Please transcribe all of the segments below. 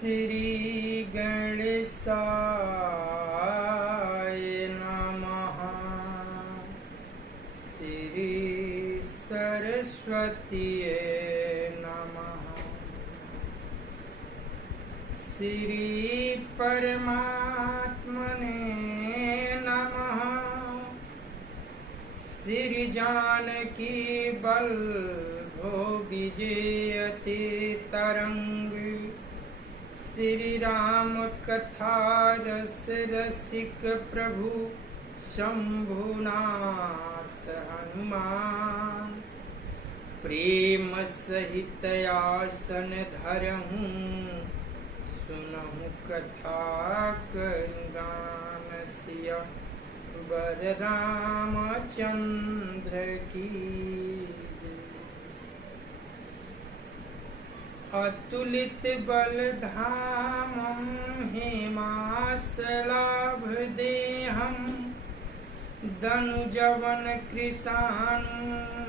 श्री गणेशाय नमः। श्री सरस्वतीये नमः। श्री परमात्मने नमः। श्री जानकी बल्लभो विजयते तरंग। श्री राम कथा रस रसिक प्रभु शंभुनाथ हनुमान। प्रेम सहित आसन धरहूँ सुनहु कथा करुगान सिया वर रामचंद्र की जय। अतुलित बलधामं हेमासलाभदेहं दनुजवन कृशानं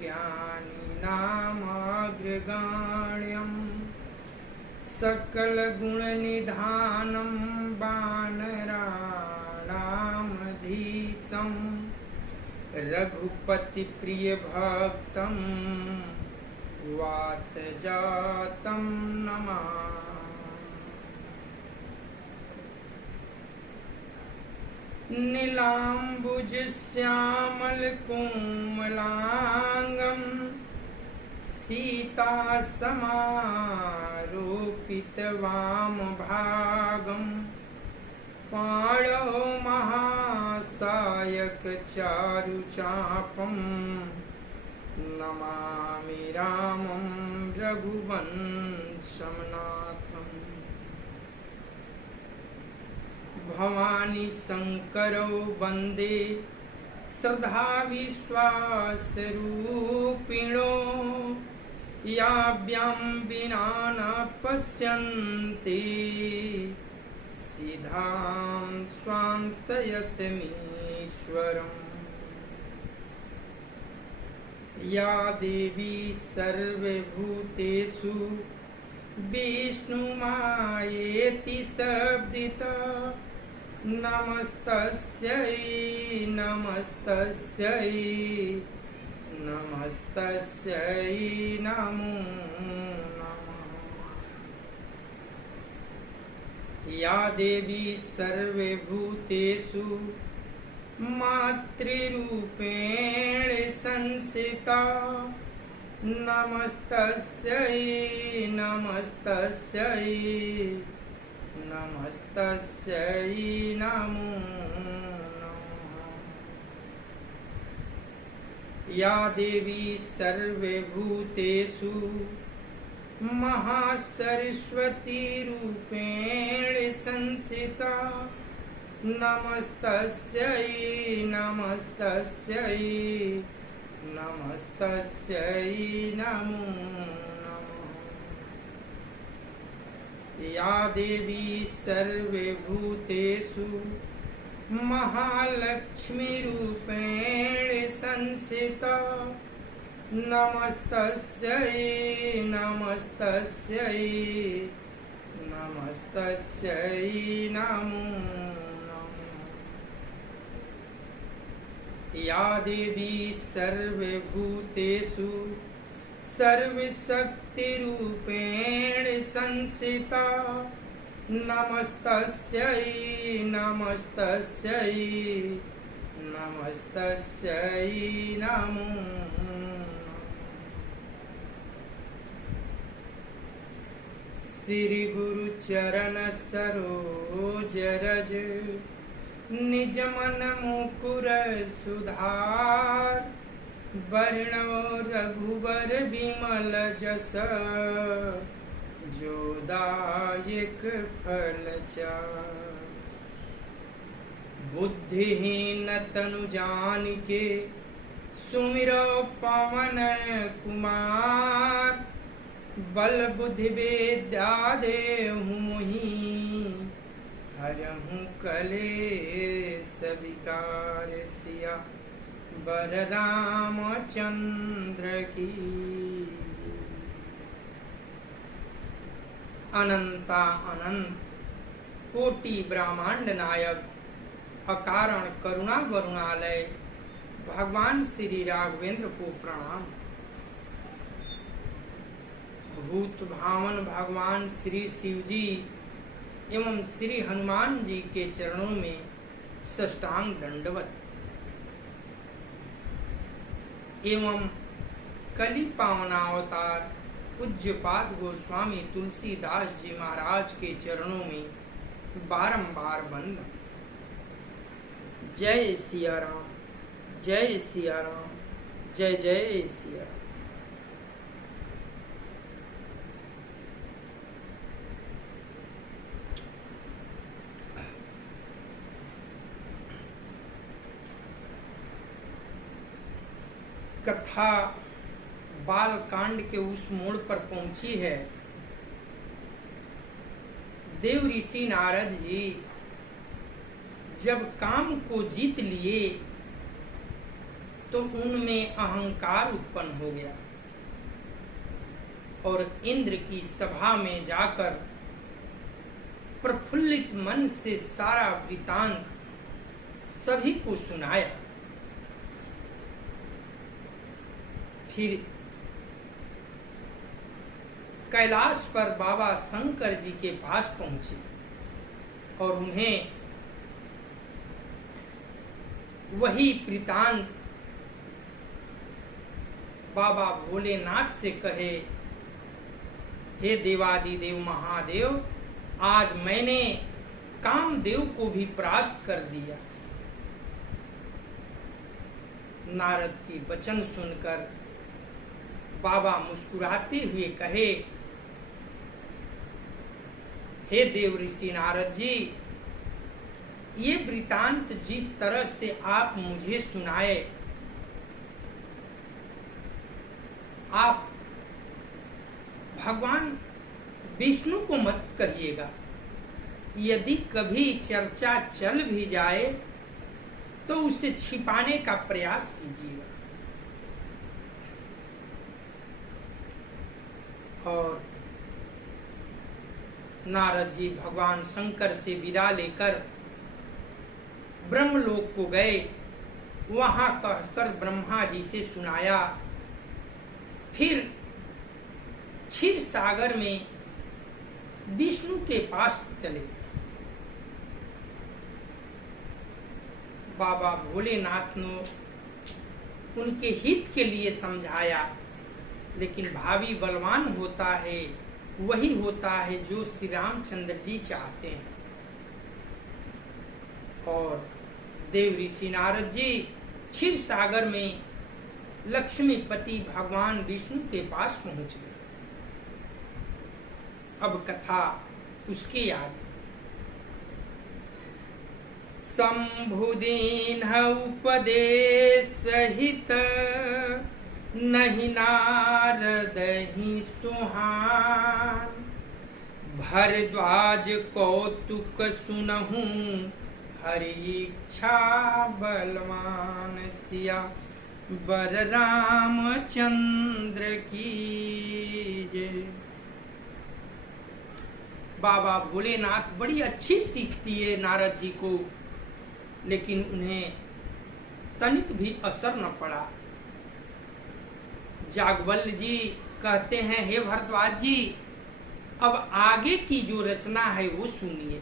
ज्ञानिनामग्रगण्यं सकलगुणनिधानं वानराणामधीशं रघुपतिप्रियभक्तं वातजातं नमामि। नीलाम्बुजश्यामलकोमलाङ्गं सीतासमारोपितवामभागं पाणौ महासायकचारुचापं नमामि रामं रघुवंशनाथम्। भवानी शंकरौ वंदे श्रद्धा विश्वासरूपिणो। याभ्यां विना न पश्यन्ति सिद्धां स्वान्तयस्तमीश्वरम्। या देवी सर्वभूतेषु विष्णुमायेति शब्दिता। नमस्तस्यै नमस्तस्यै नमस्तस्यै नमो नमः। या देवी सर्वभूतेषु मातृरूपेण संस्थिता। नमस्तस्यै नमस्तस्यै नमस्तस्यै नमो नमः। या देवी सर्वभूतेषु महासरस्वती रूपेण संस्थिता। नमस्तस्यै नमस्तस्यै नमस्तस्यै नमो नमः। या देवी सर्वभूतेषु महालक्ष्मीरूपेण संस्थिता। नमस्तस्यै नमस्तस्यै नमस्तस्यै नमो नमः। या देवी सर्वभूतेषु सर्वशक्तिरूपेण संस्थिता। नमस्तस्यै नमस्तस्यै नमस्तस्यै नमो नमः। श्री गुरु चरण सरोज रज निज मन मुकुर सुधार। वर्णो रघुवर विमल जस जो दायक फल चार। बुद्धिहीन तनु जानिके सुमिरो पवन कुमार। बल बुद्धि विद्या देहु मोहि हरहु कलेश विकार। सिया बर रामचंद्र की। अनंता अनंत कोटि ब्रह्मांड नायक अकारण करुणा वरुणालय भगवान श्री राघवेंद्र को प्रणाम। भूत भावन भगवान श्री शिव जी एवं श्री हनुमान जी के चरणों में साष्टांग दंडवत एवं कली पावनावतार पूज्यपाद गोस्वामी तुलसीदास जी महाराज के चरणों में बारंबार वंदन। जय सिया राम, जय सिया राम, जय जय सिया राम। कथा बाल कांड के उस मोड़ पर पहुंची है। देव ऋषि नारद जी जब काम को जीत लिए तो उनमें अहंकार उत्पन्न हो गया और इंद्र की सभा में जाकर प्रफुल्लित मन से सारा वृतांत सभी को सुनाया। फिर कैलाश पर बाबा शंकर जी के पास पहुंचे और उन्हें वही वृतांत बाबा भोलेनाथ से कहे, हे देवादिदेव महादेव, आज मैंने कामदेव को भी परास्त कर दिया। नारद की वचन सुनकर बाबा मुस्कुराते हुए कहे, हे देव ऋषि नारद जी, ये वृतांत जिस तरह से आप मुझे सुनाए, आप भगवान विष्णु को मत कहिएगा। यदि कभी चर्चा चल भी जाए तो उसे छिपाने का प्रयास कीजिएगा। और नारद जी भगवान शंकर से विदा लेकर ब्रह्मलोक को गए। वहां कहकर ब्रह्मा जी से सुनाया। फिर क्षीर सागर में विष्णु के पास चले। बाबा भोलेनाथ ने उनके हित के लिए समझाया, लेकिन भावी बलवान होता है वही होता है जो श्री रामचंद्र जी चाहते हैं। और देव ऋषि नारद जी क्षीर सागर में लक्ष्मीपति भगवान विष्णु के पास पहुंच गए। अब कथा उसके आगे। शंभुदीन उपदेश सहित नहीं नारद ही सुहान, भरद्वाज कौतुक सुनहूं हरि इच्छा बलवान, सिया बर रामचंद्र की जय। बाबा भोलेनाथ बड़ी अच्छी सीख दिए नारद जी को, लेकिन उन्हें तनिक भी असर न पड़ा। जागवल्ल जी कहते हैं, हे भरद्वाज जी, अब आगे की जो रचना है वो सुनिए।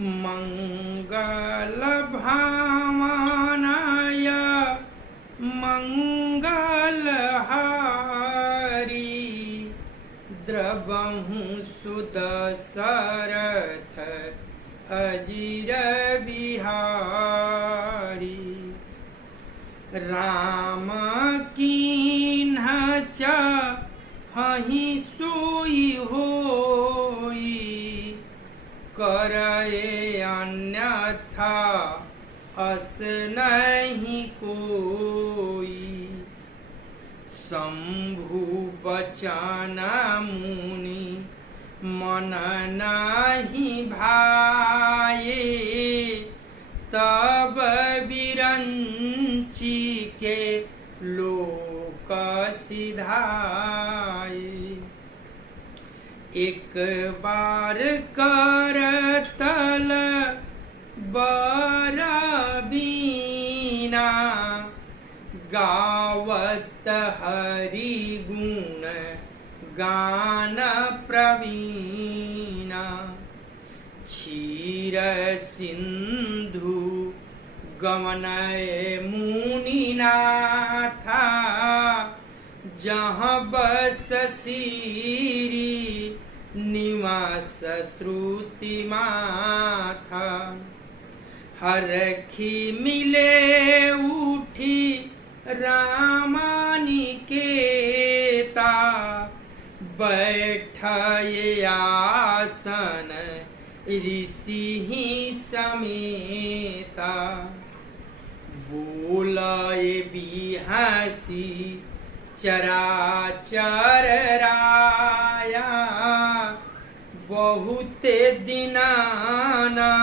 मंगल भावनाय मंगल हारी, द्रवहु सुदशरथ अजिर बिहारी, राम कीन्ह चाहि सोई होई, करए अन्यथा अस नहीं कोई, शंभु बचन मुनि मन नहीं भाए, तब विरंची के लोक सिधाए। एक बार करतल बरबीना, गावत हरि गुण गान प्रवीणा। क्षीर सिंधु गमनय मुनिनाथा, जहाँ बस सीरी निवास श्रुति माथा। हरखी मिले उठी रामानिकेता, बैठये आसन ऋषि ही समेता। बोलाए बिहसी चराचर राया, बहुत दिनाना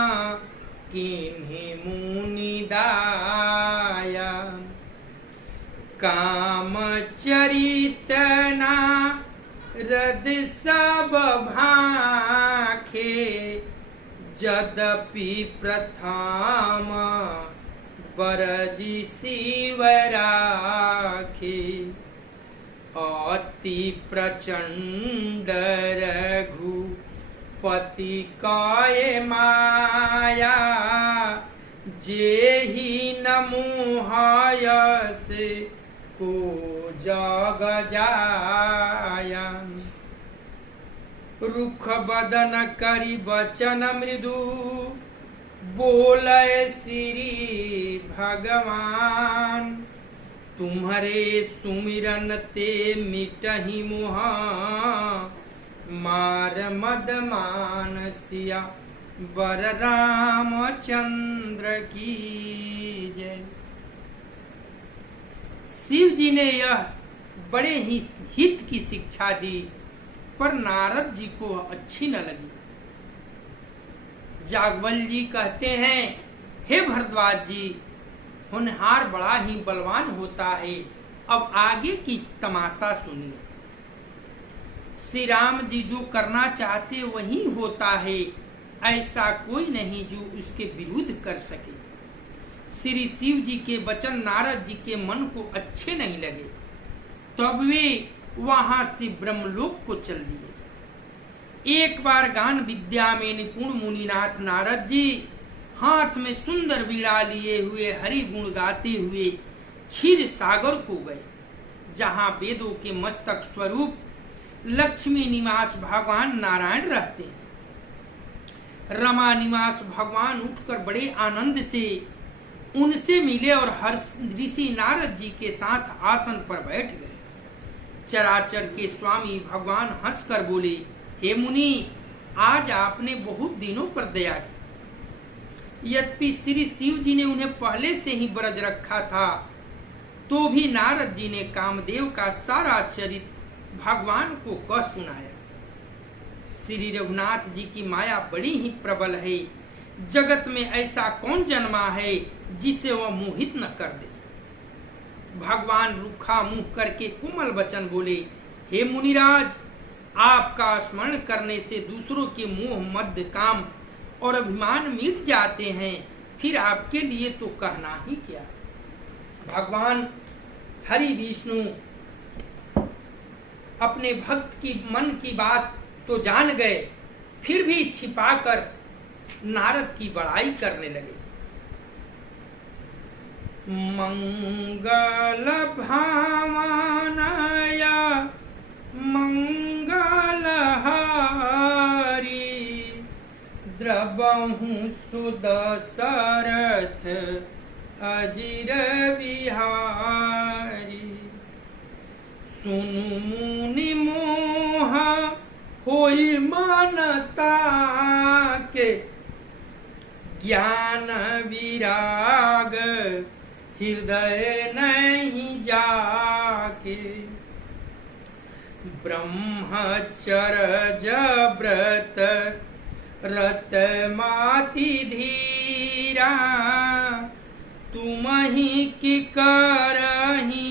किन्हीं मुनि दाया। काम चरितना रद सब भाखे, यद्यपि प्रथम बरजी शिव राखे। अति प्रचंड रघुपति काय माया, जेहि न मोहयस को जग जाया। रुख बदन करि बचन मृदु, बोले श्री भगवान। तुम्हारे सुमिरन ते मिटहि मोह, मार मद मानसिया बर रामचंद्र की जय। शिव जी ने यह बड़े ही हित की शिक्षा दी, पर नारद जी को अच्छी न लगी। जागवल जी कहते हैं, हे भरद्वाज जी, होनहार बड़ा ही बलवान होता है। अब आगे की तमाशा सुनिए। श्री राम जी जो करना चाहते वही होता है, ऐसा कोई नहीं जो उसके विरुद्ध कर सके। श्री शिव जी के वचन नारद जी के मन को अच्छे नहीं लगे, तब वे वहां से ब्रह्मलोक को चल दिए। एक बार गान विद्या में निपुण मुनिनाथ नारद जी हाथ में सुंदर वीणा लिए हुए हरि गुण गाते हुए क्षीर सागर को गए, जहां वेदों के मस्तक स्वरूप लक्ष्मी निवास भगवान नारायण रहते हैं। रमा निवास भगवान उठकर बड़े आनंद से उनसे मिले और ऋषि नारद जी के साथ आसन पर बैठ गए। चराचर के स्वामी भगवान हंसकर बोले, हे मुनि, आज आपने बहुत दिनों पर दया की। यद्यपि श्री शिव जी ने उन्हें पहले से ही ब्रज रखा था, तो भी नारद जी ने कामदेव का सारा चरित्र भगवान को कह सुनाया। श्री रघुनाथ जी की माया बड़ी ही प्रबल है। जगत में ऐसा कौन जन्मा है जिसे वह मोहित न कर दे। भगवान रूखा मुंह करके कोमल वचन बोले, हे मुनिराज, आपका स्मरण करने से दूसरों के मोह मद काम और अभिमान मिट जाते हैं, फिर आपके लिए तो कहना ही क्या। भगवान हरि विष्णु अपने भक्त की मन की बात तो जान गए, फिर भी छिपाकर नारद की बड़ाई करने लगे। मंगल भावनाय मंगलहारी, द्रवहु सुदशरथ अजिर बिहारी। सुनु मुनि मोह होई मनता के, ज्ञान विराग हृदय नहीं जाके। ब्रह्मचर्य व्रत रत माति धीरा, तुम ही कि करही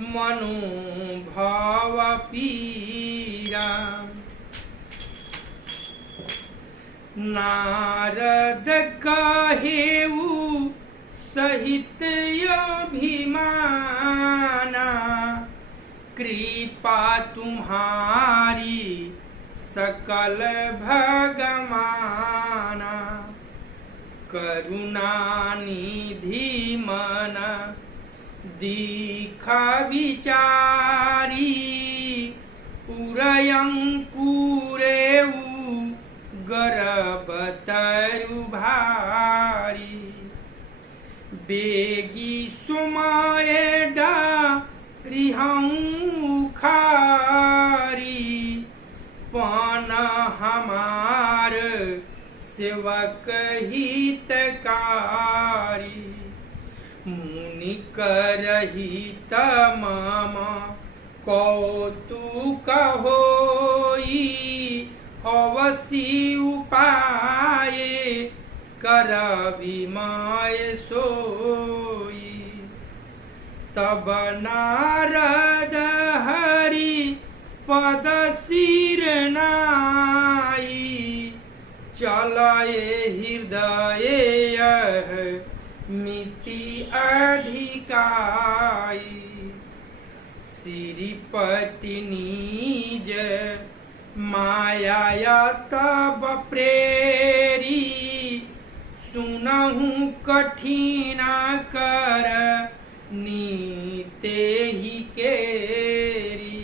मनोभाव पीरा। नारद कहेऊ सहित अभिमाना, कृपा तुम्हारी सकल भगवाना, करुणा निधि मन दीखा विचारी, उरयंकुरेऊ गर्भ तरु भारी, बेगी सुमाए डारिहूं खारी, पान हमार सेवक हितकारी, मुनि करहित मम कौतुक होई, अवसी उपाय करबी माय सोई, तब नारद हरि पद सिर नाई, चलए हृदय मिति अधिकाई, श्रीपति निज माया तब प्रेरी, सुनहु कठिन कर नीते ही केरी,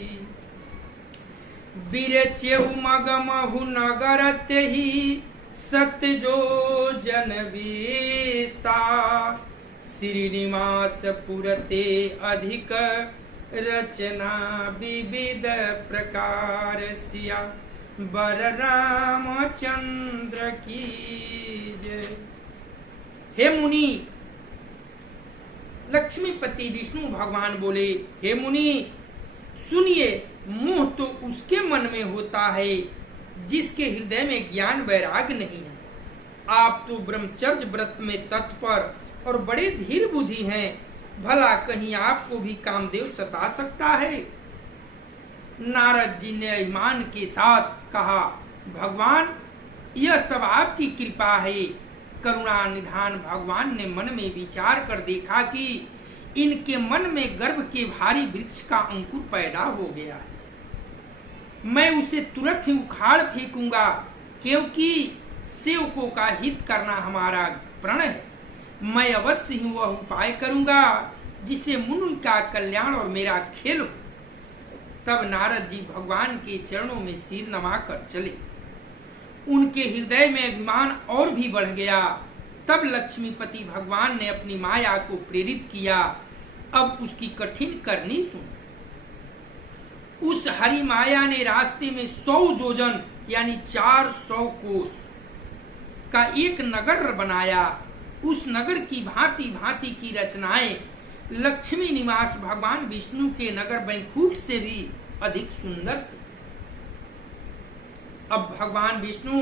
बिरचेऊ मगमहु नगर तेहि सत्य जो जन विस्तार, श्रीनिवास पुरते अधिक रचना विविध प्रकार, सिया बर रामचंद्र की जय। हे मुनि, लक्ष्मीपति विष्णु भगवान बोले, हे मुनि सुनिए, मोह तो उसके मन में होता है जिसके हृदय में ज्ञान वैराग्य नहीं है। आप तो ब्रह्मचर्य व्रत में तत्पर और बड़े धीर बुद्धि हैं, भला कहीं आपको भी कामदेव सता सकता है? नारद जी ने ईमान के साथ कहा, भगवान यह सब आपकी कृपा है। करुणा निधान भगवान ने मन में विचार कर देखा कि इनके मन में गर्भ के भारी वृक्ष का अंकुर पैदा हो गया है। मैं उसे तुरंत ही उखाड़ फेंकूंगा, क्योंकि सेवकों का हित करना हमारा प्रण है। मैं अवश्य ही वह उपाय करूंगा जिससे मुनि का कल्याण और मेरा खेल हो। तब नारद जी भगवान के चरणों में सिर नमाकर चले। उनके हृदय में अभिमान और भी बढ़ गया। तब लक्ष्मीपति भगवान ने अपनी माया को प्रेरित किया। अब उसकी कठिन करनी सुन। उस हरि माया ने रास्ते में 100 योजन यानी 400 कोस का एक नगर बनाया। उस नगर की भांति भांति की रचनाएं लक्ष्मी निवास भगवान विष्णु के नगर बैकुंठ से भी अधिक सुंदर थे। अब भगवान विष्णु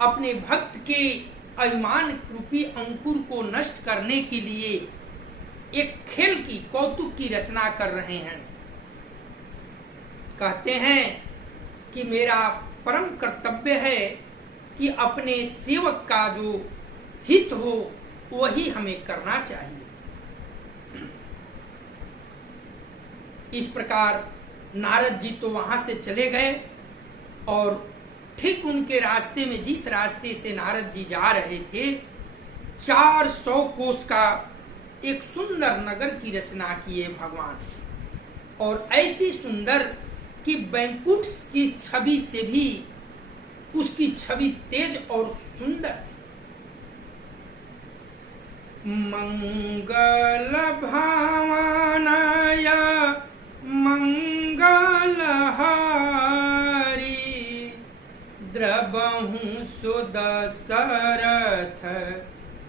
अपने भक्त के अभिमान रूपी अंकुर को नष्ट करने के लिए एक खेल की कौतुक की रचना कर रहे हैं। कहते हैं कि मेरा परम कर्तव्य है कि अपने सेवक का जो हित हो वही हमें करना चाहिए। इस प्रकार नारद जी तो वहां से चले गए और ठीक उनके रास्ते में, जिस रास्ते से नारद जी जा रहे थे, 400 कोस का एक सुंदर नगर की रचना किए भगवान, और ऐसी सुंदर कि बैकुंठ की छवि से भी उसकी छवि तेज और सुंदर थी। मंगल भावनाय मंगलहारी, द्रवहु सुदशरथ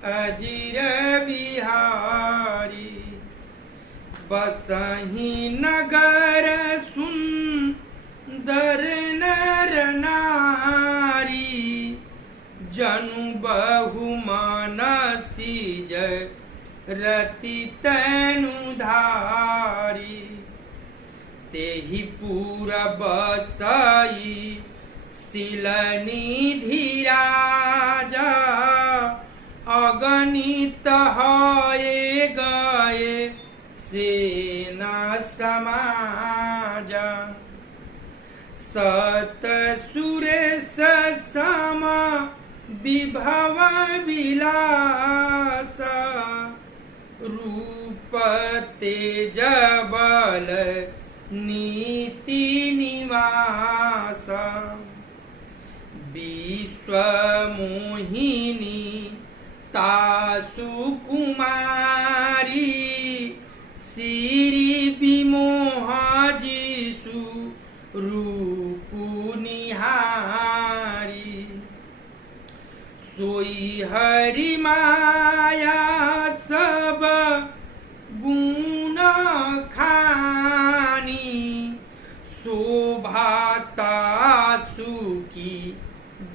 अजिर बिहारी, बसहि नगर सुंदर नर नारी, जनु बहु मानसी जय रति तैनुधारी, तेहि पूरब बसाई शील निधि राजा अगणित हये गए सेना समाज सत सुरेश सम विभव विलास रूप तेज बल नीति निवास विश्व मोहिनी तासु कुमारी श्री विमोह जिसु रूपु निहारी सोई हरि माया सब गुण खानी शोभाता सुखी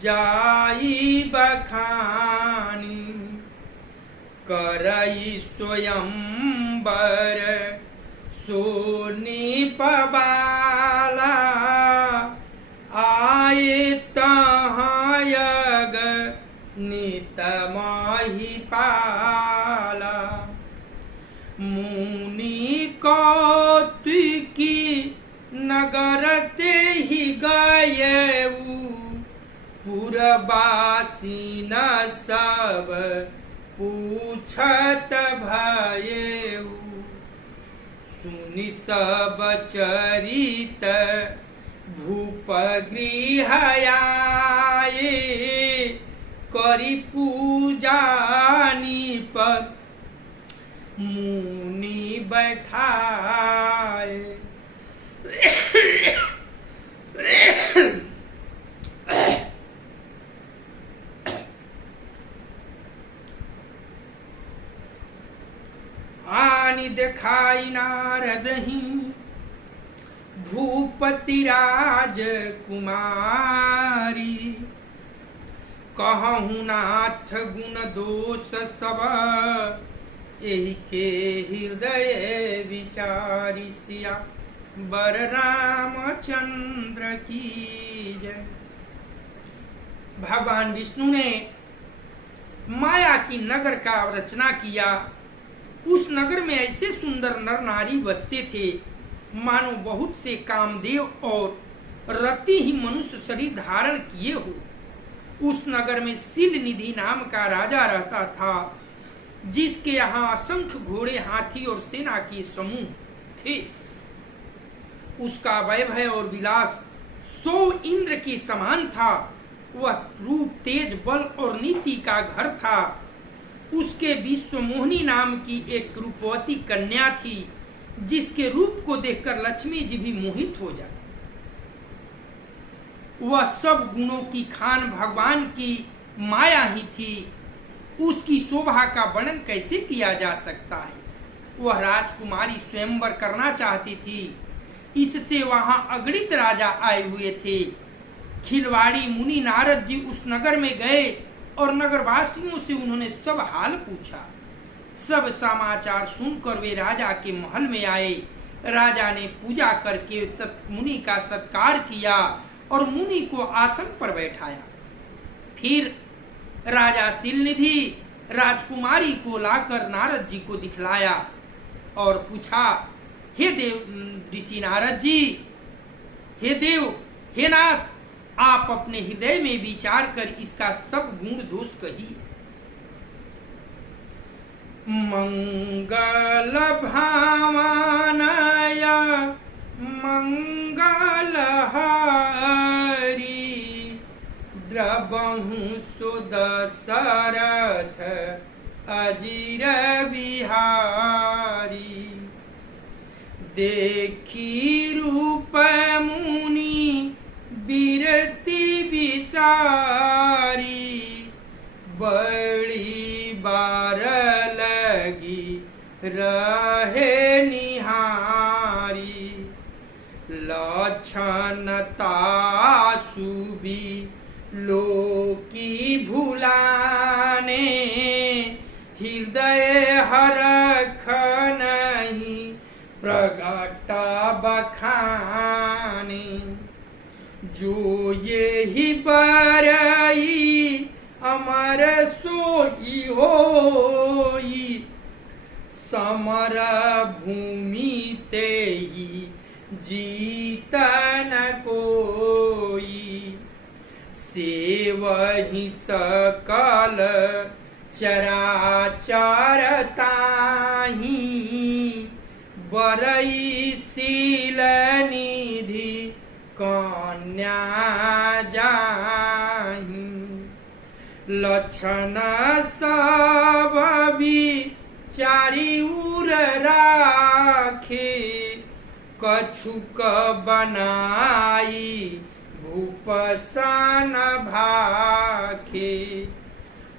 जाई बखानी करई स्वयंवर सोनी पबाला आए तहायग नित माही पाला मुनि कौतुकी नगर ते ही गयऊ पुरवासी न सब पूछत भयऊ सुनि सब चरित भूप गृह आए करी पूजा नीप मुनि बैठाए आनि देखाई नारद ही भूपति राज कुमारी कहूँ नाथ गुण दोष सब एहि के हृदय विचारी सिया बर रामचंद्र की जय। भगवान विष्णु ने माया की नगर का रचना किया। उस नगर में ऐसे सुंदर नर नारी बसते थे मानो बहुत से कामदेव और रति ही मनुष्य शरीर धारण किए हो। उस नगर में शील निधि नाम का राजा रहता था जिसके यहाँ असंख्य घोड़े हाथी और सेना के समूह थे। उसका वैभव और विलास 100 इंद्र के समान था। वह रूप तेज बल और नीति का घर था। उसके विश्व मोहिनी नाम की एक रूपवती कन्या थी जिसके रूप को देखकर लक्ष्मी जी भी मोहित हो जाए। वह सब गुणों की खान भगवान की माया ही थी। उसकी शोभा का वर्णन कैसे किया जा सकता है। वह राजकुमारी स्वयंवर करना चाहती थी। इससे वहां अगणित राजा आए हुए थे। खिलवाड़ी मुनि नारद जी उस नगर में गए और नगरवासियों से उन्होंने सब हाल पूछा। सब समाचार सुनकर वे राजा के महल में आए। राजा ने पूजा करके मुनि का सत्कार किया और मुनि को आसन पर बैठाया। फिर राजा शीलनिधि राजकुमारी को लाकर नारद जी को दिखलाया और पूछा, हे देव ऋषि नारद जी, हे देव, हे नाथ, आप अपने हृदय में विचार कर इसका सब गुण दोष कहिए। मंगल भावनाय मंगल हरि द्रवहु सुद सरथ अजीर बिहारी। देखी रूप मुनि बिरति बिसारी बड़ी बार लगी रहे निहारी। लक्षणता सुबी लोकी भुलाने हृदय हरख नहीं प्रगट बखाने। जो ये ही बरई अमर सोई होई, समर भूमि ते ही जीत न कोई। सेवहि सकल चराचर ताहि, बरई शील निधि कन्या जाहि। लक्षण सब विचारी उर राखे, कछुक बनाई भूपसन भाखे।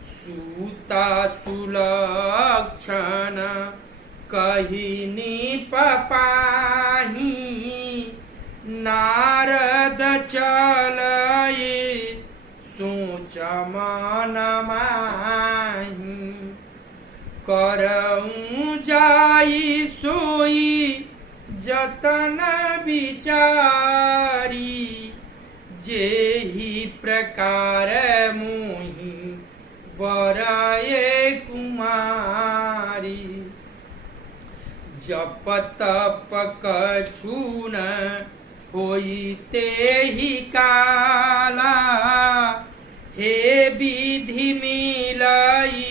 सूता सुलक्षण कही निप पाहि, नारद चलए सोच मन माहि। करऊं जाई सोई जतन विचारी, जेहि प्रकार मोहि बरए कुमारी। जप तप कछु न होई तेहि काला, हे विधि मिलई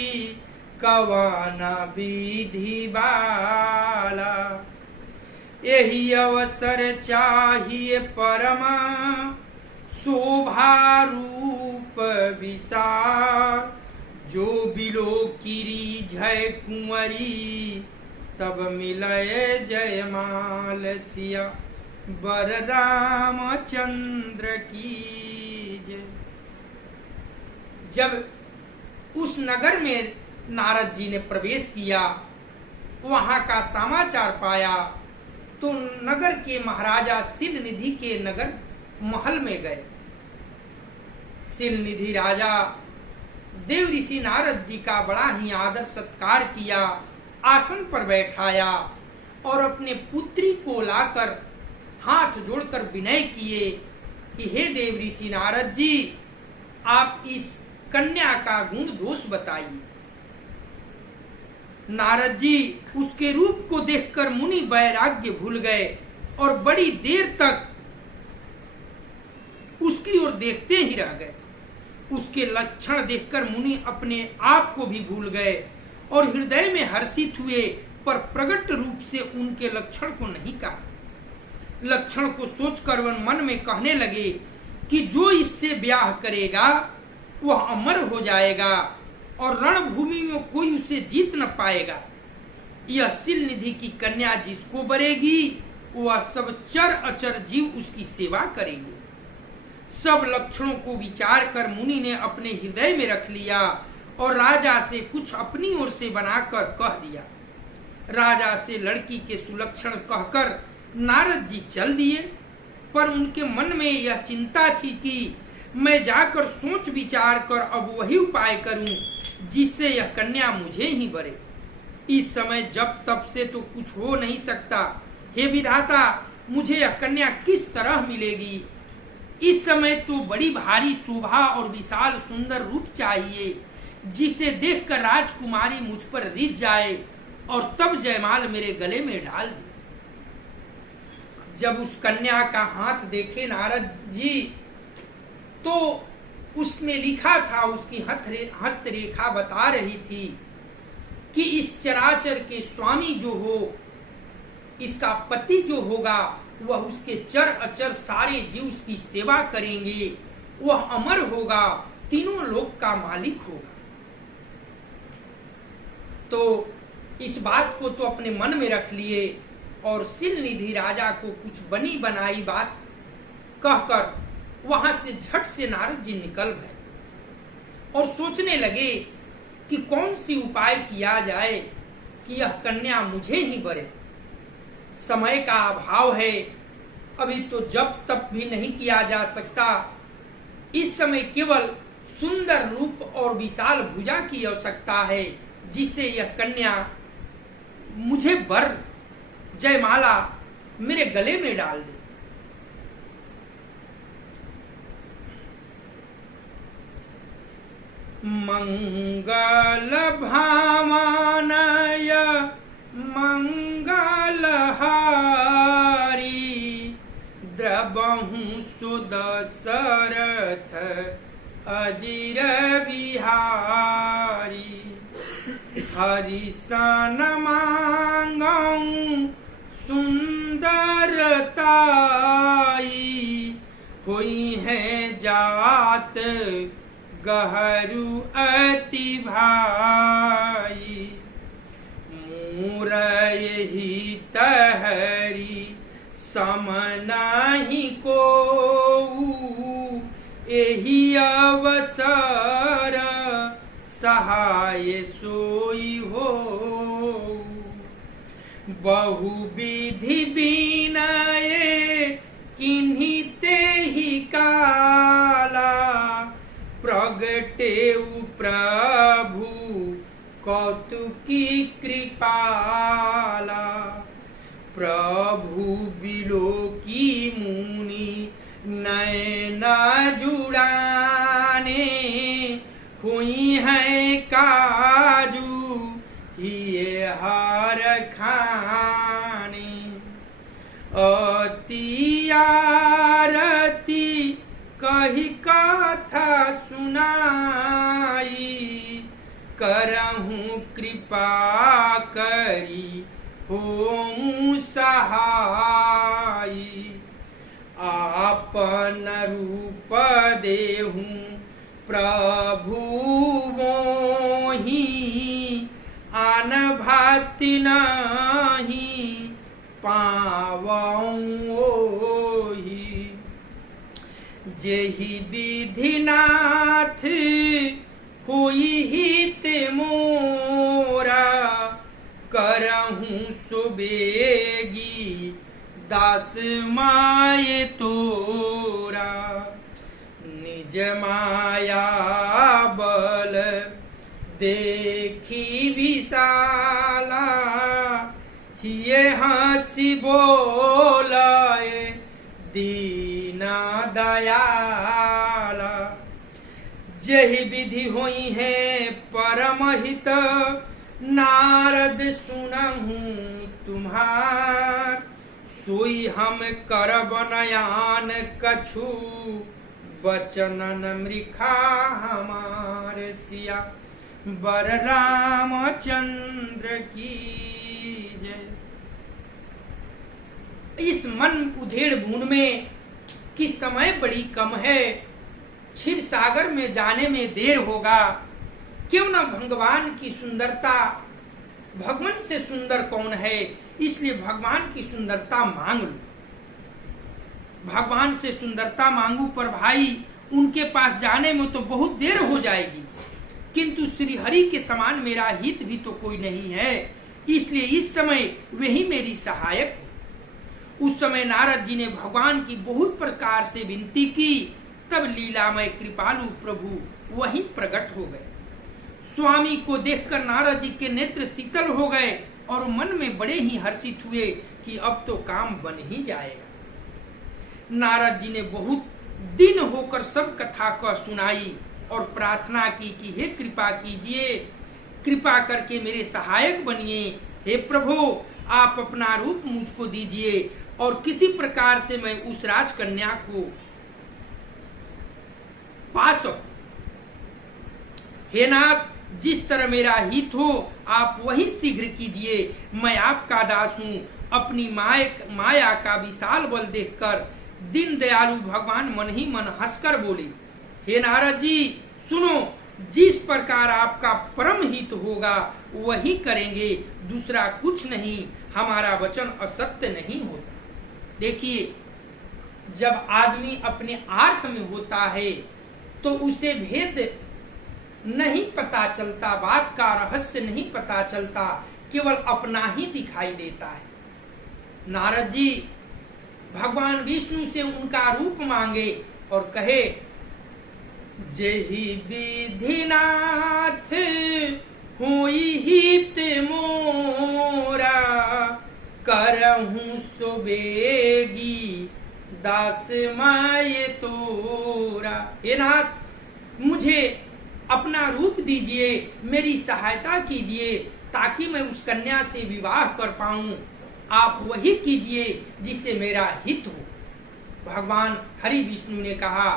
कवन विधि बाला। यही अवसर चाहिए परमा शोभा रूप विशाल, जो बिलो किरी जय कुंवरी तब मिलए जयमाल। सिया बर रामचंद्र की जय। जब उस नगर में नारद जी ने प्रवेश किया, वहां का समाचार पाया, तो नगर के महाराजा शिलनिधि के नगर महल में गए। शिलनिधि राजा देव ऋषि नारद जी का बड़ा ही आदर सत्कार किया, आसन पर बैठाया और अपने पुत्री को लाकर हाथ जोड़कर विनय किए कि हे देव ऋषि नारद जी, आप इस कन्या का गुण दोष बताइए। नारद जी उसके रूप को देखकर मुनि वैराग्य भूल गए और बड़ी देर तक उसकी ओर देखते ही रह गए। उसके लक्षण देखकर मुनि अपने आप को भी भूल गए और हृदय में हर्षित हुए, पर प्रकट रूप से उनके लक्षण को नहीं कहा। लक्षण को सोचकर वह मन में कहने लगे कि जो इससे ब्याह करेगा वह अमर हो जाएगा और रणभूमि में कोई उसे जीत न पाएगा। यह शिलनिधि की कन्या जिसको बरेगी वह सब चर अचर जीव उसकी सेवा करेंगे। सब लक्षणों को विचार कर मुनि ने अपने हृदय में रख लिया और राजा से कुछ अपनी ओर से बनाकर कह दिया। राजा से लड़की के सुलक्षण कहकर नारद जी चल दिए, पर उनके मन में यह चिंता थी कि मैं जाकर सोच विचार कर अब वही उपाय करूं जिससे यह कन्या मुझे ही बरे। इस समय जब तब से तो कुछ हो नहीं सकता। हे विधाता, मुझे यह कन्या किस तरह मिलेगी? इस समय तो बड़ी भारी शोभा और विशाल सुंदर रूप चाहिए, जिसे देखकर राजकुमारी मुझ पर रिझ जाए और तब जयमाल मेरे गले में डाल दे। जब उस कन्या का हाथ देखे नारद जी, तो उसमें लिखा था, उसकी हस्तरेखा बता रही थी कि इस चराचर के स्वामी जो हो, इसका पति जो होगा, वह उसके चर अचर सारे जीव उसकी सेवा करेंगे, वह अमर होगा, तीनों लोक का मालिक होगा। तो इस बात को तो अपने मन में रख लिए और शिलनिधि राजा को कुछ बनी बनाई बात कहकर वहां से झट से नारद जी निकल गए और सोचने लगे कि कौन सी उपाय किया जाए कि यह कन्या मुझे ही बरे। समय का अभाव है, अभी तो जब तप भी नहीं किया जा सकता। इस समय केवल सुंदर रूप और विशाल भुजा की आवश्यकता है, जिससे यह कन्या मुझे बर जयमाला मेरे गले में डाल दे। मंगल भामानय मंगल हारी द्रबहु सुदशरथ अजिर बिहारी हरि सन मांगऊ सुंदरताई हुई है जात गहरू अति भाई मूर यही तहरी समनाहि को एही अवसर सहाय सोई हो बहु विधि बिनय किन्हीं ते ही काला प्रगटेउ प्रभु कौतुकी कृपाला प्रभु बिलोकी मुनि नैना जुड़ाने हुई है काजू ये हार खाने अति आरती कही कथा सुनाई करहूँ कृपा करी होऊँ सहाई आपन रूप देहूँ प्रभु मोही आन भाति नहीं पावऊँ जेहि विधिनाथ हुई हित मोरा करहूँ सुबेगी दास माये तोरा निज माया बल देखी विशाला ये हंसी बोलाए दीना दयाला जही विधि होई है परमहित नारद सुनहूँ तुम्हार सोई हम करब नयान कछु बचनन मृखा हमार सिया बर रामचंद्र की जय। इस मन उधेड़ बूंद में कि समय बड़ी कम है, क्षीर सागर में जाने में देर होगा, क्यों न भगवान की सुंदरता, भगवान से सुंदर कौन है, इसलिए भगवान की सुंदरता मांग लो। भगवान से सुंदरता मांगू पर भाई उनके पास जाने में तो बहुत देर हो जाएगी, किंतु श्री हरि के समान मेरा हित भी तो कोई नहीं है, इसलिए इस समय वही मेरी सहायक है। उस समय नारद जी ने भगवान की बहुत प्रकार से विनती की, तब लीलामय कृपालु प्रभु वहीं प्रकट हो गए। स्वामी को देखकर नारद जी के नेत्र शीतल हो गए और मन में बड़े ही हर्षित हुए कि अब तो काम बन ही जाएगा। नारद जी ने बहुत दिन होकर सब कथा को सुनाई और प्रार्थना की कि हे कृपा कीजिए, कृपा करके मेरे सहायक बनिए। हे प्रभु, आप अपना रूप मुझको दीजिए और किसी प्रकार से मैं उस राजकन्या को पा सकूं। हे नाथ, जिस तरह मेरा हित हो आप वही शीघ्र कीजिए। मैं आपका दास हूँ। अपनी माया का विशाल बल देखकर दीन दयालु भगवान मन ही मन हंसकर बोले, हे नारद जी सुनो, जिस प्रकार आपका परम हित होगा वही करेंगे, दूसरा कुछ नहीं। हमारा वचन असत्य नहीं होता। देखिए, जब आदमी अपने आर्त में होता है तो उसे भेद नहीं पता चलता, बात का रहस्य नहीं पता चलता, केवल अपना ही दिखाई देता है। नारद जी भगवान विष्णु से उनका रूप मांगे और कहे, जेहि विधिनाथ हुई हित मोरा करहूँ सुबेगी दास माये तोरा। हे नाथ, मुझे अपना रूप दीजिए, मेरी सहायता कीजिए ताकि मैं उस कन्या से विवाह कर पाऊं। आप वही कीजिए जिससे मेरा हित हो। भगवान हरि विष्णु ने कहा,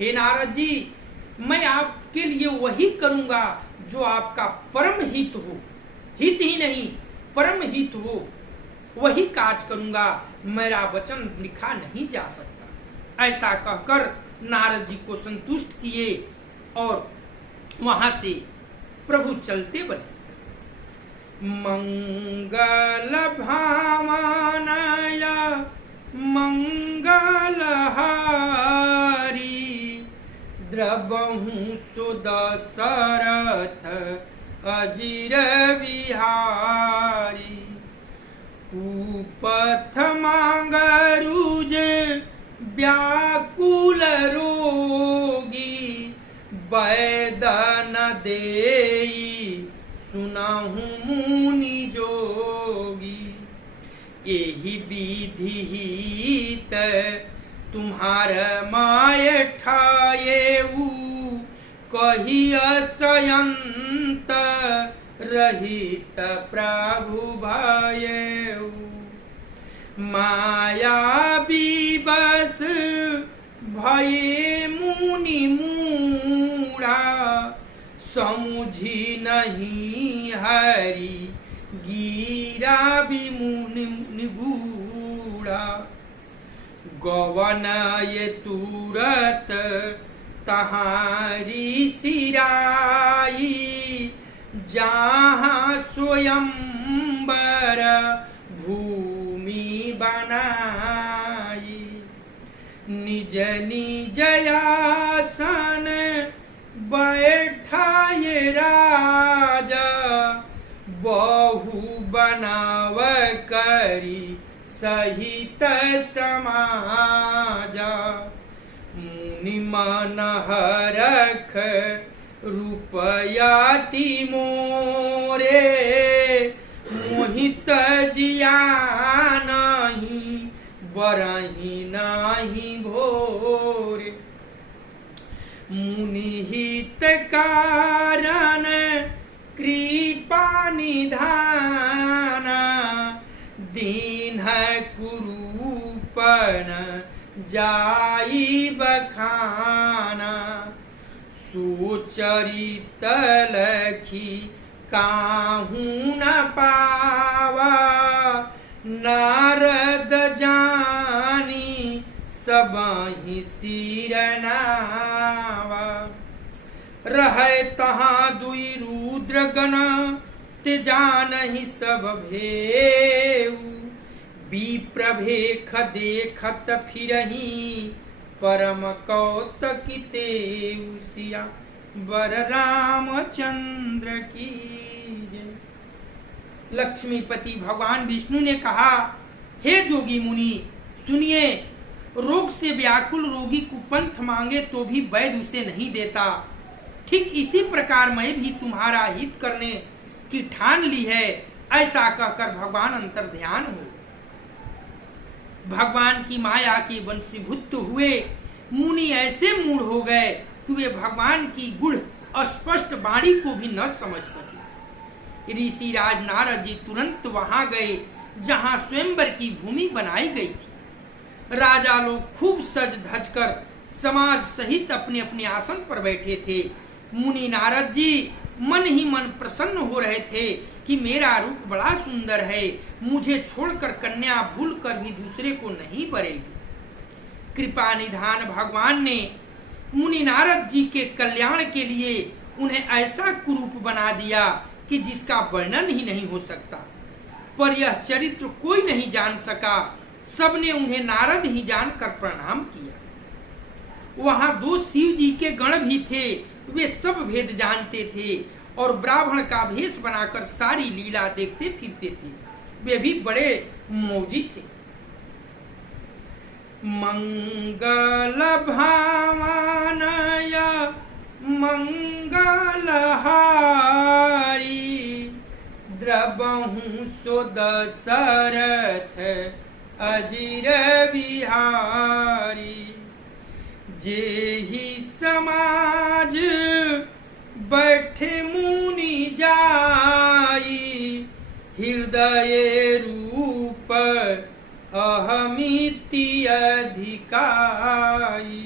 हे नारद जी, मैं आपके लिए वही करूंगा जो आपका परम हित हो, हित ही नहीं परम हित हो, वही कार्य करूंगा, मेरा वचन लिखा नहीं जा सकता। ऐसा कहकर नारद जी को संतुष्ट किए और वहां से प्रभु चलते बने। मंगल भावनाय मंगलहारी द्रवहु सुदशरथ अजिर विहारी। कुपथ मांगरुज व्याकुल रोगी वैदन देई सुनहु मुनि जोगी। एहि विधिहित तुम्हार माय ठाएऊ कहिय सयंत रहित प्रभु भयऊ। माया विवश भये मुनि मूढ़ा समुझी नहीं हरि गिरा विमुनि बूढ़ा। गवन ये तुरत तहारी सिराई जहाँ स्वयंवर भूमि बनाई। निज निज आसन बैठाए राजा बहु बनाव करी सहित समाजा। मुनि मन हरख रुपयाति मोरे मोहित जिया नहीं बरही नहीं भोरे। मुनि हित कारण कृपा निधाना दीन कुरूपन जाई बखाना। सुचरित लखी काहू न पावा नारद जानी सबहि सिरनावा। रहे तहाँ दुई रुद्र गण ते जानहि सब भेऊ। विप्र भेख देखत फिरही परम कौतकिते सिया वर रामचंद्र की जय। लक्ष्मीपति भगवान विष्णु ने कहा, हे जोगी मुनि सुनिए, रोग से व्याकुल रोगी कुपंथ मांगे तो भी वैद्य उसे नहीं देता। ठीक इसी प्रकार मैं भी तुम्हारा हित करने की ठान ली है। ऐसा कहकर भगवान अंतर ध्यान हो भगवान की माया के वंशीभूत हुए। मुनि ऐसे मूढ़ हो गए कि वे भगवान की गुढ़ अस्पष्ट वाणी को भी न समझ सके। ऋषिराज नारद जी तुरंत वहां गए जहां स्वयंवर की भूमि बनाई गई थी। राजा लोग खूब सज धज कर समाज सहित अपने अपने आसन पर बैठे थे। मुनि नारद जी मन ही मन प्रसन्न हो रहे थे कि मेरा रूप बड़ा सुंदर है, मुझे छोड़कर कन्या भूल कर भी दूसरे को नहीं बरेगी। कृपा निधान भगवान ने मुनि नारद जी के कल्याण के लिए उन्हें ऐसा कुरूप बना दिया कि जिसका वर्णन ही नहीं हो सकता। पर यह चरित्र कोई नहीं जान सका, सबने उन्हें नारद ही जानकर प्रणाम किया। वहां दो शिव जी के गण भी थे, वे सब भेद जानते थे और ब्राह्मण का भेष बनाकर सारी लीला देखते फिरते थे। वे भी बड़े मौजी थे। मंगल भावनाय मंगलहारी द्रवहु सो दशरथ अजिर विहारी। जेहि समाज बैठे मुनि जाई, हृदय रूप अहमिति अधिकाई।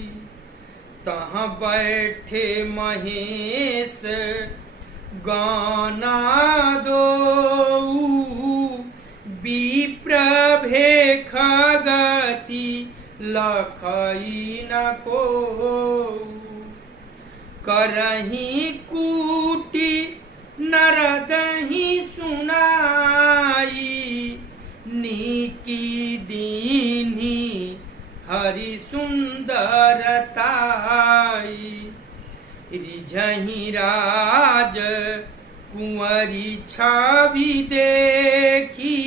तहाँ बैठे महेश गाना दो, विप्र भेख गति लखई न को। करही कूटी नरदही सुनाई, नीकी दीन्ही हरि सुंदरताई। रिझही राज कुंवरी छवि देखी,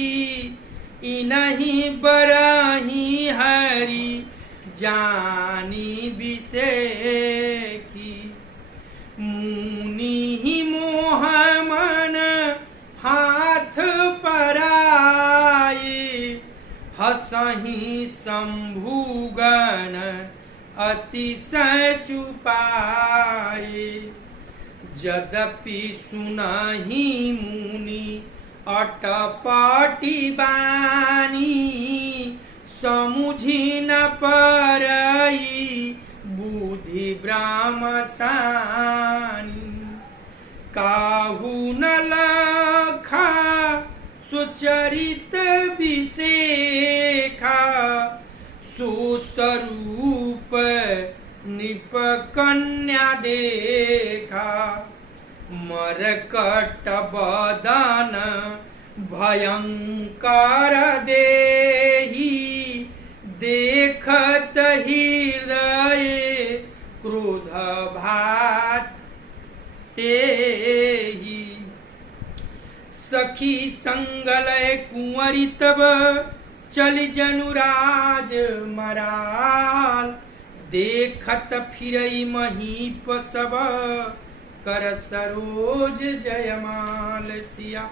इनहि बरही हरि जानी बिसेखी। मुनि मोह मन हाथ पराई, हसही शंभुगण अतिशय चुपाई। यद्यपि सुनहि मुनि अटपटी बानी, समुझी न परई बुद्धि ब्रह्मसानी। काहू न लखा सुचरित विशेखा, सुस्वरूप निप कन्या देखा। मरकट बदन भयंकर देही, देखत हृदय क्रोध भात तेहि। सखी संगलय कुंवरी तब चल जनुराज मराल, देखत फिरई महीप सब कर सरोज जयमाल। सिया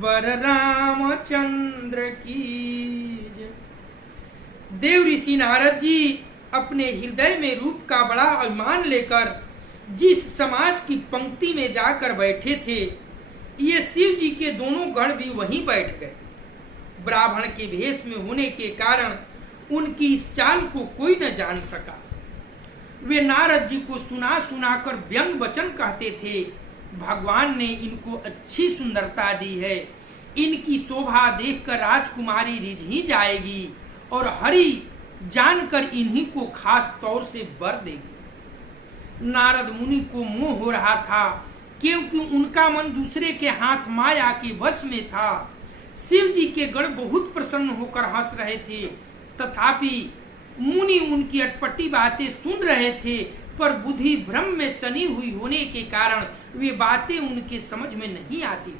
बर रामचंद्र की जय। देव ऋषि नारद जी अपने हृदय में रूप का बड़ा अभिमान लेकर जिस समाज की पंक्ति में जाकर बैठे थे, ये शिव जी के दोनों गण भी वहीं बैठ गए। ब्राह्मण के भेष में होने के कारण उनकी इस चाल को कोई न जान सका। वे नारद जी को सुना सुनाकर व्यंग वचन कहते थे, भगवान ने इनको अच्छी सुंदरता दी है, इनकी शोभा देखकर राजकुमारी रिझ ही जाएगी और हरि जानकर इन्हीं को खास तौर से वर देगी। नारद मुनि को मोह हो रहा था, क्योंकि उनका मन दूसरे के हाथ माया के वश में था। शिव जी के गण बहुत प्रसन्न होकर हंस रहे थे, तथापि मुनि उनकी अटपटी बातें सुन रहे थे, पर बुद्धि भ्रम में सनी हुई होने के कारण वे बातें उनके समझ में नहीं आती थी।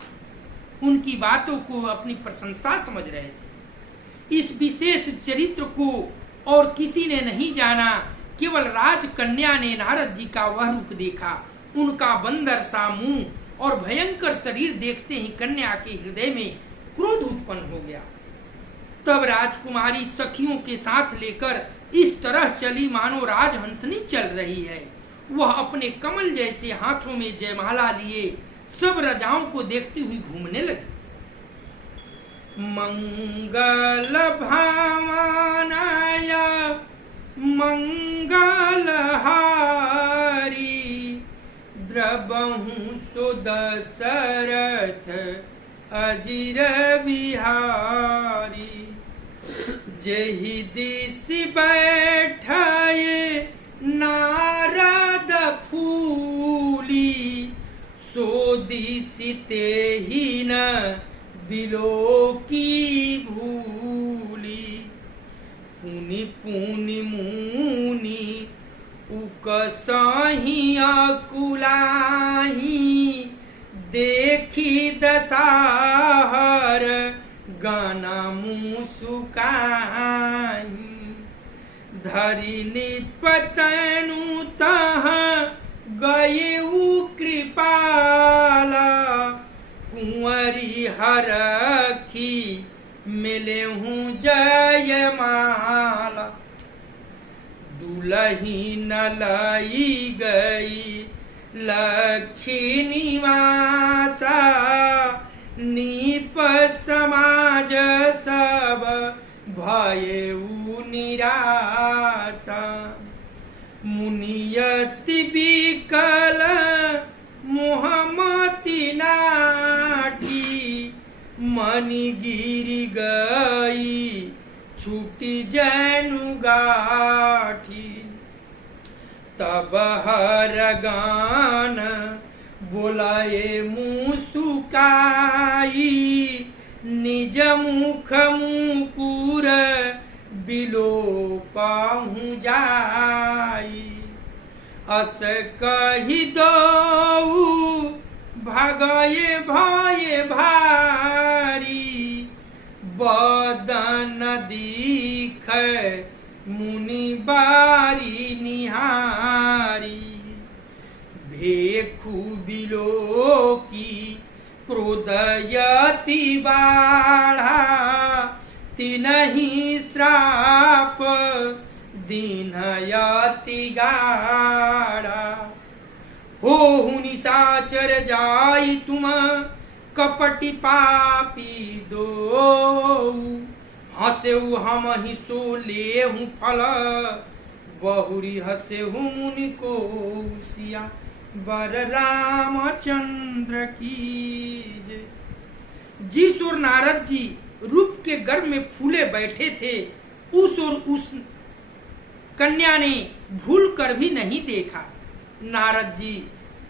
उनकी बातों को अपनी प्रशंसा समझ रहे थे। इस विशेष चरित्र को और किसी ने नहीं जाना, केवल राजकन्या ने नारद जी का वह रूप देखा। उनका बंदर सा मुंह और भयंकर शरीर देखते ही कन्या के हृदय में क्रोध उत्पन्न हो गया। तब राजकुमारी सखियों के साथ लेकर इस तरह चली मानो राजहंसनी चल रही है। वह अपने कमल जैसे हाथों में जयमाला लिए सब रजाओं को देखती हुई घूमने लगी। मंगल भावनाय मंगलहारी, द्रबहु सो दशरथ अजिर बिहारी। जेहि दिश बैठाए नारद फूली, सो दिश तेहि न बिलो की भूली। पुनि पुनि मुनि उकसहि अकुलाहि, देखी दसाहर गाना मुसुकाहि। धरि निपतनु तह गयेउ कृपाला, कुंवरी हरखी मिलेहु जयमाला। दुलही न लाई गई लक्ष्मी निवासा नीप समाज सब भयउ निराशा मुनियति विकल मोहमति नाठी मनि गिरी गई छूटी जैनु गाठी तब हर गान बोलाए मुसुकाई निज मुख मुकुर बिलो पाहु जाई अस कही दो भगये भय भारी बदन दीख मुनि बारी निहारी भेखु बिलो की क्रोधयति बाढ़ा तिनहि श्राप दीनयति गाढ़ा हो निशाचर जाई तुम कपटि पापी दो हसेहु हम ही सो लेहु फल बहुरी हसेहु मुनि को सिया बर रामचंद्र की जय। जिस ओर नारद जी रूप के गर्भ में फूले बैठे थे उस और उस कन्या ने भूल कर भी नहीं देखा। नारद जी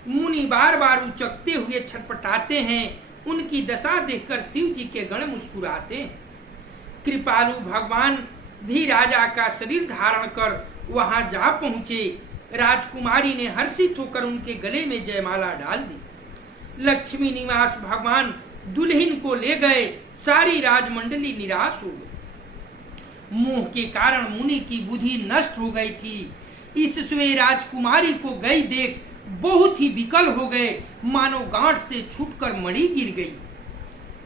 मुनि बार बार उचकते हुए छटपटाते हैं। उनकी दशा देखकर शिव जी के गण मुस्कुराते हैं। कृपालु भगवान भी राजा का शरीर धारण कर वहां जा पहुंचे। राजकुमारी ने हर्षित होकर उनके गले में जयमाला डाल दी। लक्ष्मी निवास भगवान दुल्हन को ले गए। सारी राजमंडली निराश हो गई। मोह के कारण मुनि की बुद्धि नष्ट हो गई थी। इससे राजकुमारी को गई देख बहुत ही विकल हो गए, मानो गांठ से छूटकर मणि गिर गई।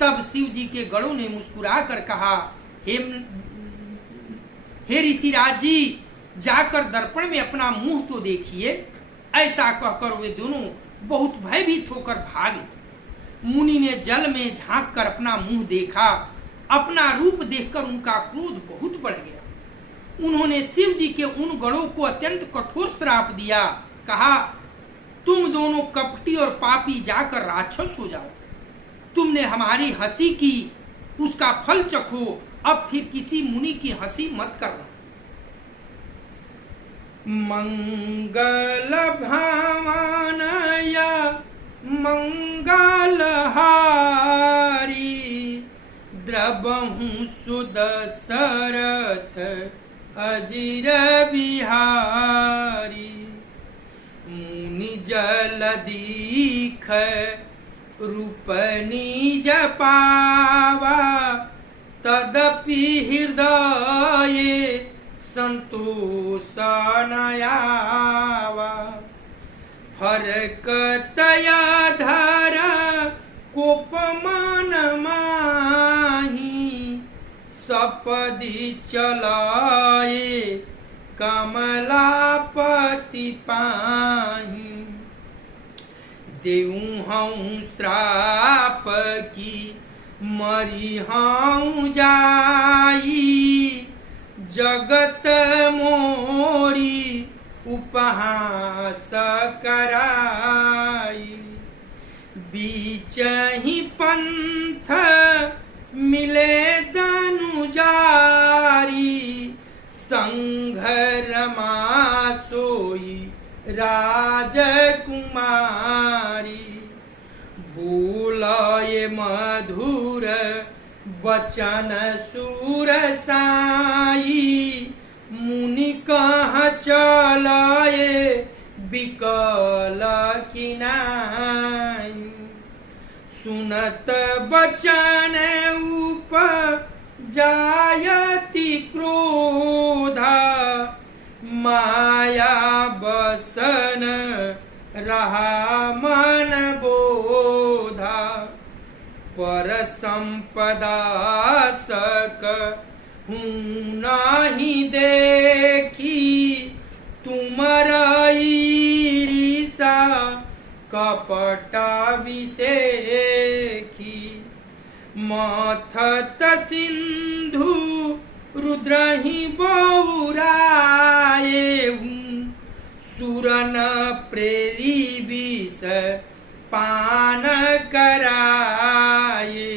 तब शिव जी के गणों ने मुस्कुरा कर कहा, हे ऋषिराज जी, जाकर दर्पण में अपना मुंह तो देखिए। ऐसा कहकर वे दोनों बहुत भयभीत होकर भागे। मुनि ने जल में झांक कर अपना मुंह देखा। अपना रूप देखकर उनका क्रोध बहुत बढ़ गया। उन्होंने शिव जी के उन गणों को अत्यंत कठोर श्राप दिया। कहा, तुम दोनों कपटी और पापी जाकर राक्षस हो जाओ। तुमने हमारी हंसी की, उसका फल चखो। अब फिर किसी मुनि की हंसी मत करना। मंगल भावनया मंगल हारी द्रवहु सुदशरथ अजिर बिहारी मुनि जल दीख रूप निज पावा तदपि हृदय संतोष नयावा फरक तया धर कोपमान माही सपदी चलाए कमलापति पाही देऊ हूँ श्राप की मरी हूँ जाई जगत मोरी उपहास कराई बीच ही पंथ मिले दनुजारी संघरमा सोई राजकुमारी बोलाए मधुर बचन सुर साई मुनि कहाँ चलाए बिकल किनाई सुनत बचन ऊपर जायति क्रोधा माया बसन रहा मन बोधा पर संपदा सक हूँ नाही देखी तुमरा ईरिसा प्रेरी विष पान कराये।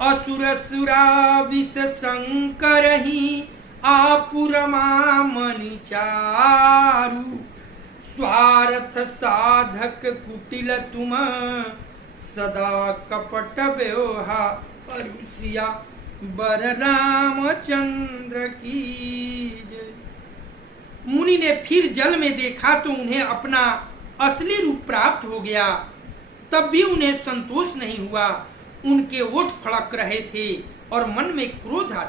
असुर सुरा विष शंकर ही आपुरमा मनि चारु। स्वार्थ साधक कुटिल तुम सदा कपट व्यवहार। सिया बर रामचंद्र की जय। मुनि ने फिर जल में देखा तो उन्हें अपना असली रूप प्राप्त हो गया। तब भी उन्हें संतोष नहीं हुआ। उनके ओठ फड़क रहे थे और मन में क्रोध था।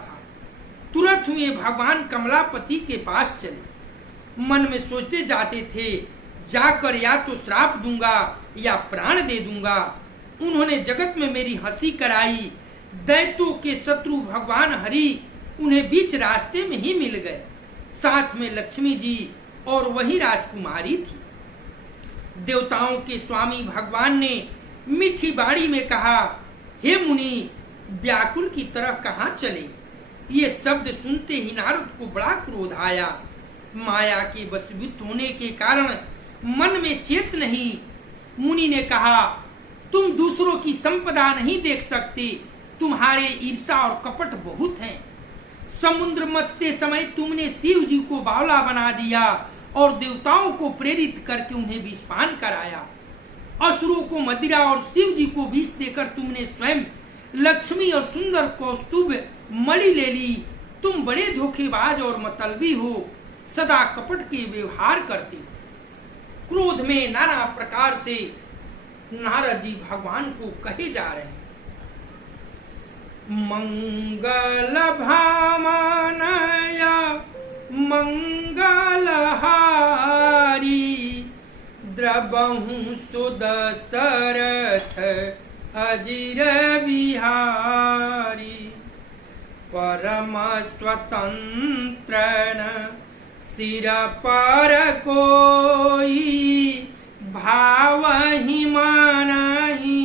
तुरंत वे भगवान कमलापति के पास चले। मन में सोचते जाते थे, जाकर या तो श्राप दूंगा या प्राण दे दूंगा। उन्होंने जगत में मेरी हंसी कराई। दैत्यों के शत्रु भगवान हरि उन्हें बीच रास्ते में ही मिल गए। साथ में लक्ष्मी जी और वही राजकुमारी थी। देवताओं के स्वामी भगवान ने मीठी बाणी में कहा, हे मुनि, व्याकुल की तरह कहाँ चले? ये शब्द सुनते ही नारद को बड़ा क्रोध आया। माया के वशीभूत होने के कारण मन में चेत नहीं। मुनि ने कहा, तुम दूसरों की संपदा नहीं देख सकते। तुम्हारे ईर्षा और कपट बहुत हैं। समुद्र मथते समय तुमने शिव जी को बावला बना दिया और देवताओं को प्रेरित करके उन्हें विषपान कराया। असुरों को मदिरा और शिव जी को विष देकर तुमने स्वयं लक्ष्मी और सुंदर कौस्तुभ मणि ले ली। तुम बड़े धोखेबाज और मतलबी हो, सदा कपट के व्यवहार करते। क्रोध में नाना प्रकार से नारद जी भगवान को कहे जा रहे हैं। मंगल भामनया मंगलहारी। द्रबहु सुदशरथ अजिर बिहारी। परम स्वतंत्र सिर पर कोई। भावहि मानहि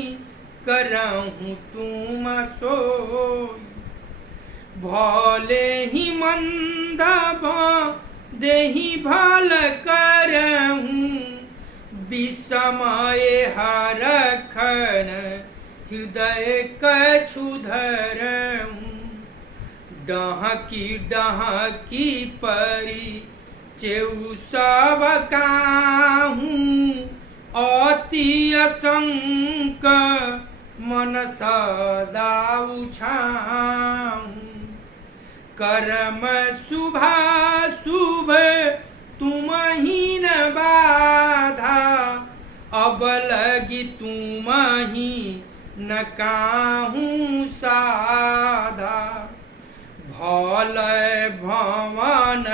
करहु तुम सोई। भले ही मंद देहि भल करहु। विषमय हरखन हृदय कछु धरहु। डहकी परी चेउ सब काहू। अति असंक मन सदा उछाहू। कर्म शुभाशुभ तुम ही न बाधा। अब लगी तुम ही न काहू साधा। भल भवन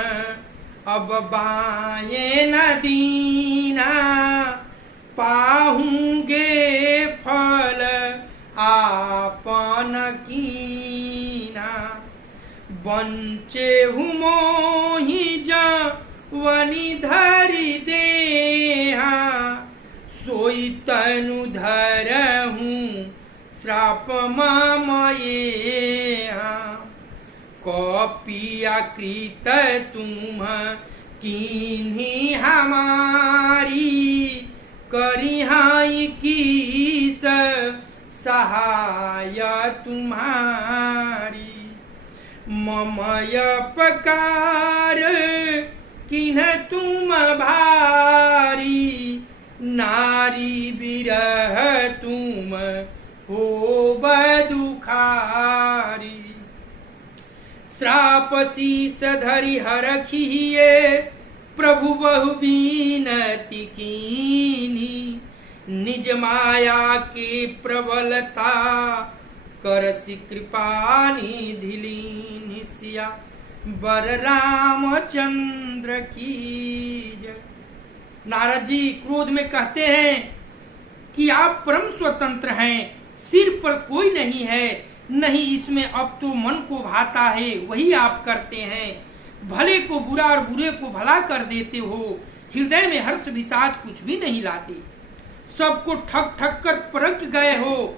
अब बाये न दीना। पाहूंगे फल आपन कीना। बंचे मोहि जवनि धरि देहा। सोई तनु धरहूँ श्राप ममयेहा। कपिया कृत तुम कीन्ही हमारी। करिहाई कीस सहाय तुम्हारी। ममय पकार किन्ह तुम भारी। नारी विरह तुम हो दुखारी। श्राप शीस धरि हरखिए। प्रभु बहु बीनति कीनी। निज माया के प्रबलता करसि कृपा निधि लीन्हि। सिया बर रामचंद्र की जय। नारद जी क्रोध में कहते हैं कि आप परम स्वतंत्र हैं। सिर पर कोई नहीं है, नहीं इसमें अब तो मन को भाता है वही आप करते हैं। भले को बुरा और बुरे को भला कर देते हो। हृदय में हर्ष विषाद कुछ भी नहीं लाते। सबको ठग ठग कर परख गए हो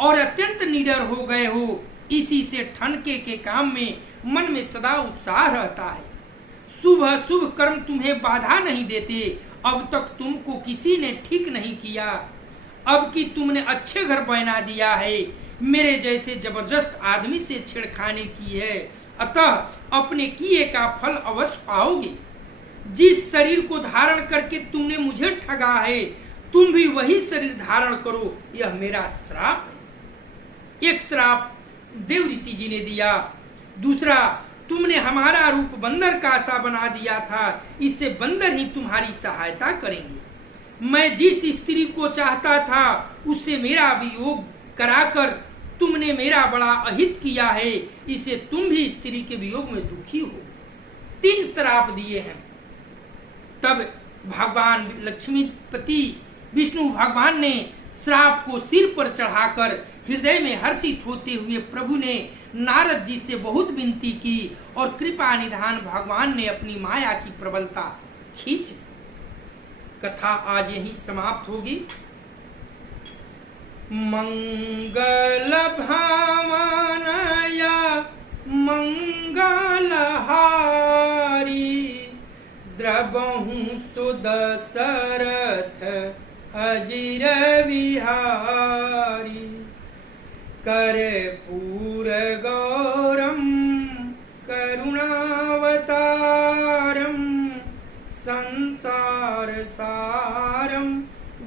और अत्यंत निडर हो गए हो। इसी से ठनके के काम में मन में सदा उत्साह रहता है। शुभ अशुभ कर्म तुम्हें बाधा नहीं देते। अब तक तुमको किसी ने ठीक नहीं किया, अब कि तुमने अच्छे घर बना दिया है, मेरे जैसे जबरदस्त आदमी से छेड़खानी की है, अतः अपने किए का फल अवश्य पाओगे। जिस शरीर को धारण करके तुमने मुझे ठगा है, तुम भी वही शरीर धारण करो, यह मेरा श्राप है। एक श्राप देव ऋषि जी ने दिया। दूसरा, तुमने हमारा रूप बंदर का सा बना दिया था, इससे बंदर ही तुम्हारी सहायता करेंगे। मैं जिस स्त्री को चाहता था उससे मेरा वियोग कराकर तुमने मेरा बड़ा अहित किया है, इसे तुम भी स्त्री के वियोग में दुखी हो। 3 श्राप दिए हैं। तब भगवान लक्ष्मीपति विष्णु भगवान ने श्राप को सिर पर चढ़ाकर हृदय में हर्षित होते हुए प्रभु ने नारद जी से बहुत विनती की और कृपा निधान भगवान ने अपनी माया की प्रबलता खींच। कथा आज यहीं समाप्त होगी। मंगल भावनया मंगलहारी द्रवहु सुदशरथ अजिर विहारी कर्पूर गौरम करुणावतारम संसार सारम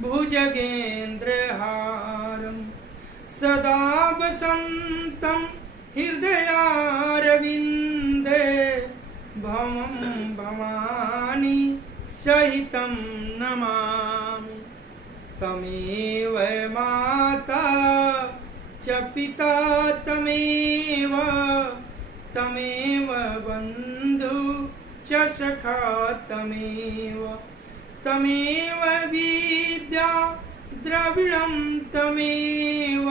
भुजगेन्द्रहारम सदा वसन्तं हृदयारविन्दे भवं भवानी सहितं नमामि। तमेव माता च पिता तमेव बन्धु च सखा तमेव विद्या द्रविणं तमेव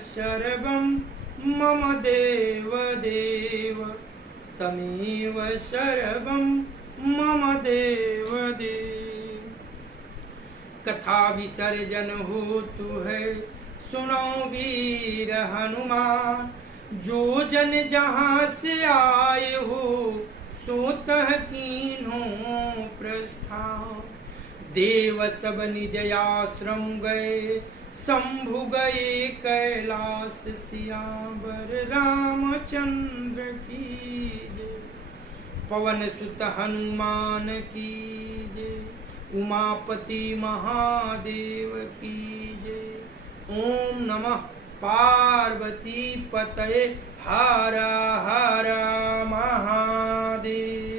सर्वं मम देव तमेव सर्वं मम देव। कथा विसर्जन होतु है सुनो वीर हनुमान, जो जन जहाँ से आए हो सोतः कीन्हो प्रस्थान। देव सब निज आश्रम गए, शंभु गए कैलाश, सियावर रामचंद्र की जय। पवन सुत हनुमान की जय, उमापति महादेव की जय। ओम नमः पार्वती पतये, हर हर महादेव।